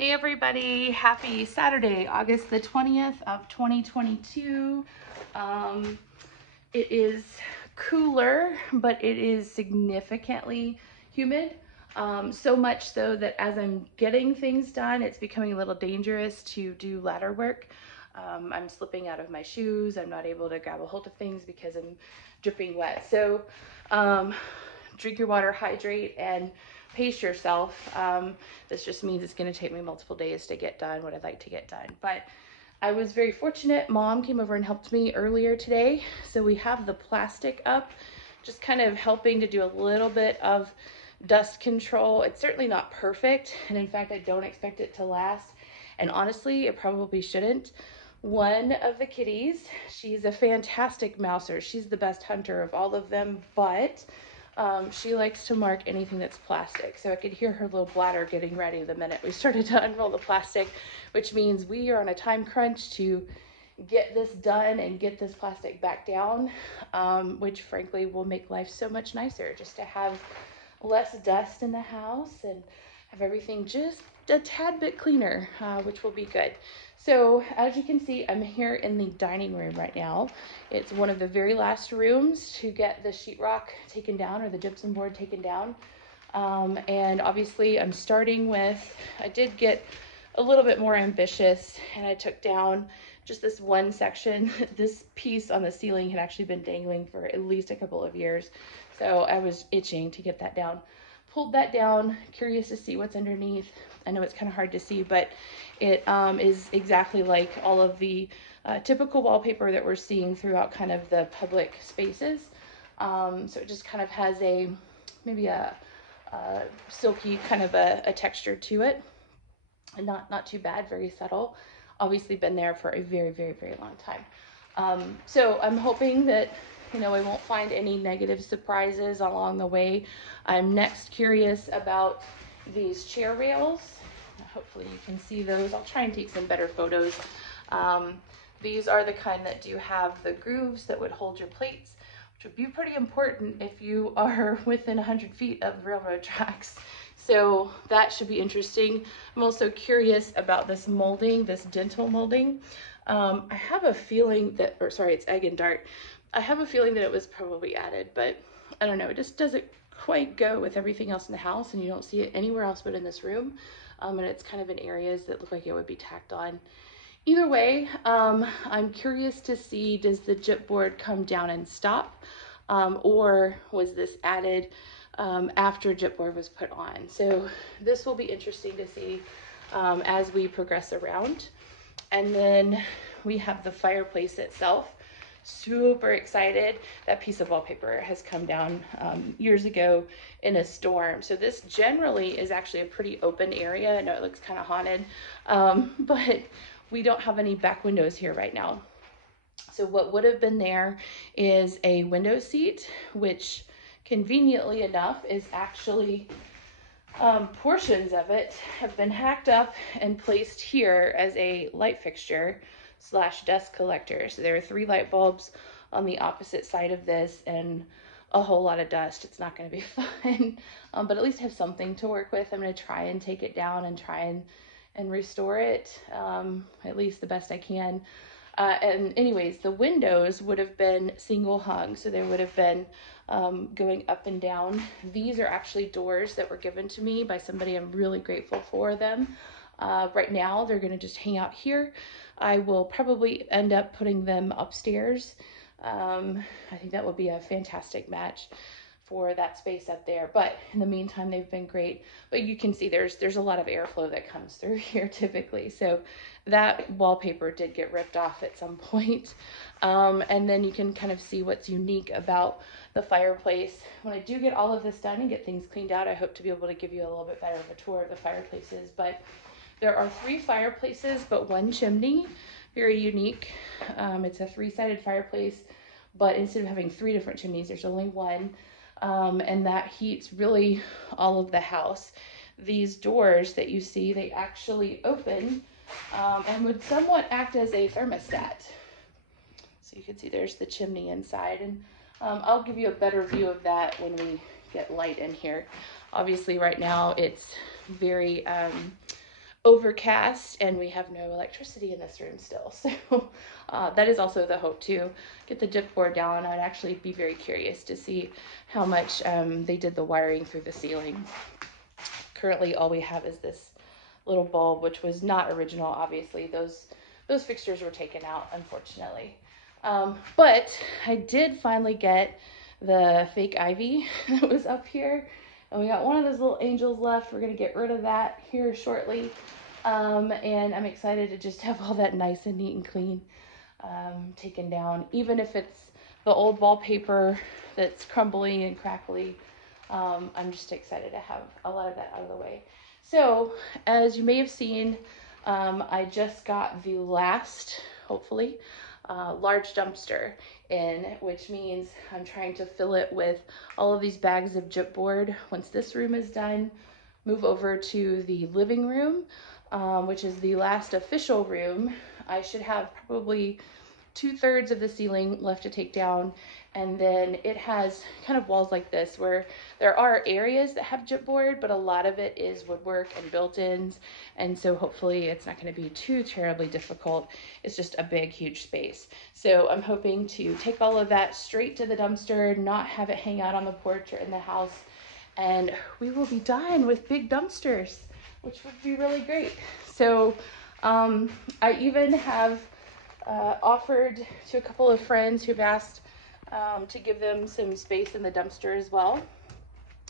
Hey everybody, happy Saturday, August the 20th of 2022. It is cooler, but it is significantly humid. So much so that as I'm getting things done, it's becoming a little dangerous to do ladder work. I'm slipping out of my shoes. I'm not able to grab a hold of things because I'm dripping wet. So drink your water, hydrate, and pace yourself. This just means it's going to take me multiple days to get done what I'd like to get done. But I was very fortunate. Mom came over and helped me earlier today. So we have the plastic up, just kind of helping to do a little bit of dust control. It's certainly not perfect. And in fact, I don't expect it to last. And honestly, it probably shouldn't. One of the kitties, she's a fantastic mouser. She's the best hunter of all of them, but she likes to mark anything that's plastic. So I could hear her little bladder getting ready the minute we started to unroll the plastic, which means we are on a time crunch to get this done and get this plastic back down, which frankly will make life so much nicer, just to have less dust in the house and have everything just a tad bit cleaner, which will be good. So as you can see, I'm here in the dining room right now. It's one of the very last rooms to get the sheetrock taken down, or the gypsum board taken down. And obviously I'm starting with, I did get a little bit more ambitious, and I took down just this one section. This piece on the ceiling had actually been dangling for at least a couple of years. So I was itching to get that down. Pulled that down, curious to see what's underneath. I know it's kind of hard to see, but it is exactly like all of the typical wallpaper that we're seeing throughout kind of the public spaces. So it just kind of has maybe a silky kind of a texture to it. And not too bad, very subtle. Obviously been there for a very, very, very long time. So I'm hoping that I won't find any negative surprises along the way. I'm next curious about these chair rails. Hopefully you can see those. I'll try and take some better photos. These are the kind that do have the grooves that would hold your plates, which would be pretty important if you are within 100 feet of railroad tracks. So that should be interesting. I'm also curious about this molding, this dental molding. I have a feeling that, it's egg and dart. I have a feeling that it was probably added, but I don't know. It just doesn't quite go with everything else in the house, and you don't see it anywhere else but in this room. And it's kind of in areas that look like it would be tacked on. Either way, I'm curious to see, does the gyp board come down and stop? Or was this added after gyp board was put on? So this will be interesting to see as we progress around. And then we have the fireplace itself. Super excited. That piece of wallpaper has come down years ago in a storm. So this generally is actually a pretty open area. I know it looks kind of haunted, but we don't have any back windows here right now. So what would have been there is a window seat, which conveniently enough is actually portions of it have been hacked up and placed here as a light fixture / dust collector. So there are 3 light bulbs on the opposite side of this and a whole lot of dust. It's not going to be fun, but at least have something to work with. I'm going to try and take it down and try and restore it at least the best I can. And anyways, the windows would have been single hung, so they would have been going up and down. These are actually doors that were given to me by somebody. I'm really grateful for them. Right now, they're going to just hang out here. I will probably end up putting them upstairs. I think that would be a fantastic match for that space up there, but in the meantime they've been great. But you can see there's a lot of airflow that comes through here typically, so that wallpaper did get ripped off at some point. And then you can kind of see what's unique about the fireplace. When I do get all of this done and get things cleaned out, I hope to be able to give you a little bit better of a tour of the fireplaces. But there are 3 fireplaces but 1 chimney. Very unique. It's a 3-sided fireplace, but instead of having 3 different chimneys, there's only 1. And that heats really all of the house. These doors that you see, they actually open and would somewhat act as a thermostat. So you can see there's the chimney inside, and I'll give you a better view of that when we get light in here. Obviously right now it's very overcast, and we have no electricity in this room still. So that is also the hope, to get the gypboard down. I'd actually be very curious to see how much they did the wiring through the ceiling. Currently all we have is this little bulb, which was not original. Obviously those fixtures were taken out, unfortunately. But I did finally get the fake ivy that was up here, and we got one of those little angels left. We're gonna get rid of that here shortly, and I'm excited to just have all that nice and neat and clean taken down, even if it's the old wallpaper that's crumbly and crackly. I'm just excited to have a lot of that out of the way. So as you may have seen, I just got the last, hopefully, large dumpster in, which means I'm trying to fill it with all of these bags of gypboard. Once this room is done, move over to the living room, which is the last official room. I should have probably 2/3 of the ceiling left to take down, and then it has kind of walls like this where there are areas that have gypboard, but a lot of it is woodwork and built-ins, and so hopefully it's not going to be too terribly difficult. It's just a big, huge space. So I'm hoping to take all of that straight to the dumpster, not have it hang out on the porch or in the house, and we will be done with big dumpsters, which would be really great. So I even have offered to a couple of friends who've asked to give them some space in the dumpster as well.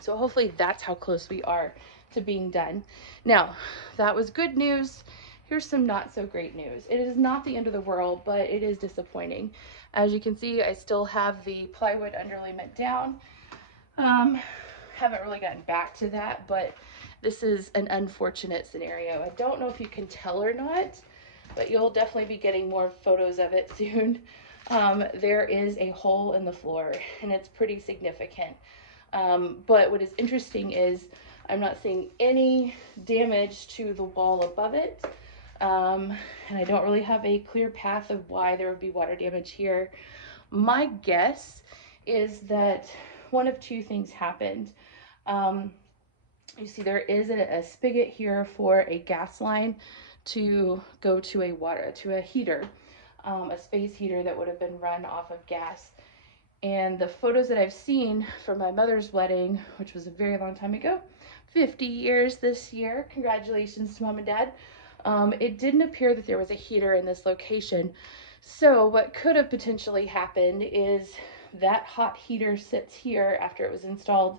So hopefully that's how close we are to being done. Now, that was good news. Here's some not so great news. It is not the end of the world, but it is disappointing. As you can see, I still have the plywood underlayment down. Haven't really gotten back to that, but this is an unfortunate scenario. I don't know if you can tell or not, but you'll definitely be getting more photos of it soon. There is a hole in the floor, and it's pretty significant. But what is interesting is I'm not seeing any damage to the wall above it. And I don't really have a clear path of why there would be water damage here. My guess is that one of two things happened. You see there is a spigot here for a gas line to go to a heater, a space heater that would have been run off of gas. And the photos that I've seen from my mother's wedding, which was a very long time ago, 50 years this year, congratulations to Mom and Dad, it didn't appear that there was a heater in this location. So what could have potentially happened is that hot heater sits here after it was installed,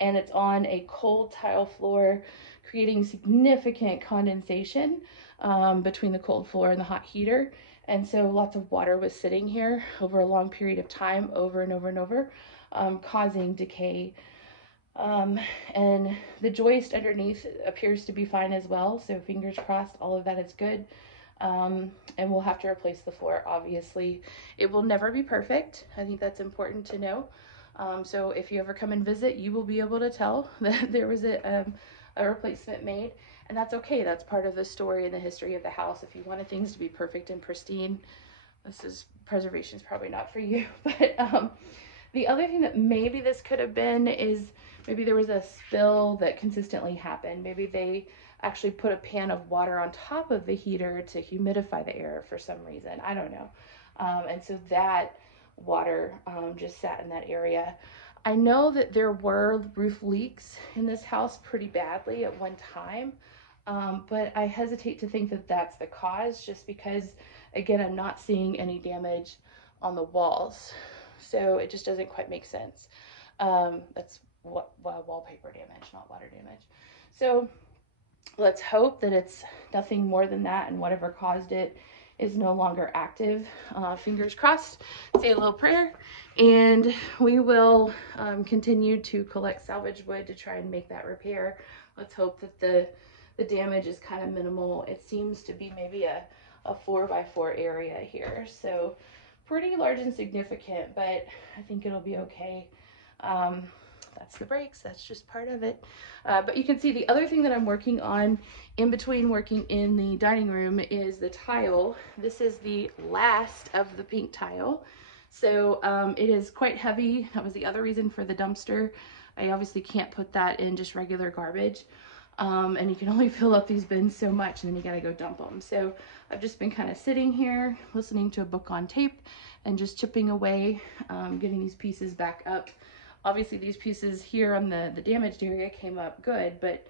and it's on a cold tile floor, creating significant condensation between the cold floor and the hot heater. And so lots of water was sitting here over a long period of time, over and over and over, causing decay. And the joist underneath appears to be fine as well. So fingers crossed, all of that is good. And we'll have to replace the floor, obviously. It will never be perfect. I think that's important to know. So if you ever come and visit, you will be able to tell that there was a replacement made. And that's okay. That's part of the story and the history of the house. If you wanted things to be perfect and pristine, preservation is probably not for you. But the other thing that maybe this could have been is maybe there was a spill that consistently happened. Maybe they actually put a pan of water on top of the heater to humidify the air for some reason. I don't know. And so that water just sat in that area. I know that there were roof leaks in this house pretty badly at one time, but I hesitate to think that that's the cause, just because, again, I'm not seeing any damage on the walls. So it just doesn't quite make sense. That's wallpaper damage, not water damage. So let's hope that it's nothing more than that, and whatever caused it is no longer active. Fingers crossed, say a little prayer, and we will continue to collect salvage wood to try and make that repair. Let's hope that the damage is kind of minimal. It seems to be maybe a 4x4 area here, so pretty large and significant, but I think it'll be okay. That's the breaks, that's just part of it. But you can see the other thing that I'm working on in between working in the dining room is the tile. This is the last of the pink tile. So it is quite heavy. That was the other reason for the dumpster. I obviously can't put that in just regular garbage. And you can only fill up these bins so much, and then you gotta go dump them. So I've just been kind of sitting here listening to a book on tape and just chipping away, getting these pieces back up. Obviously these pieces here on the damaged area came up good, but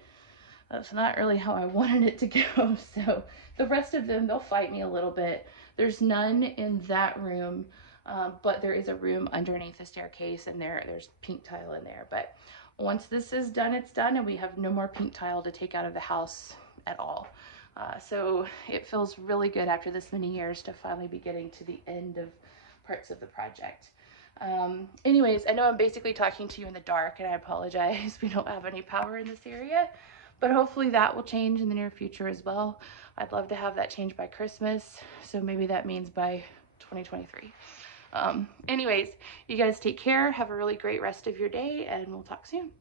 that's not really how I wanted it to go. So the rest of them, they'll fight me a little bit. There's none in that room, but there is a room underneath the staircase, and there's pink tile in there. But once this is done, it's done, and we have no more pink tile to take out of the house at all. So it feels really good after this many years to finally be getting to the end of parts of the project. Anyways, I know I'm basically talking to you in the dark, and I apologize. We don't have any power in this area, but hopefully that will change in the near future as well. I'd love to have that change by Christmas, so maybe that means by 2023. Anyways, you guys take care, have a really great rest of your day, and we'll talk soon.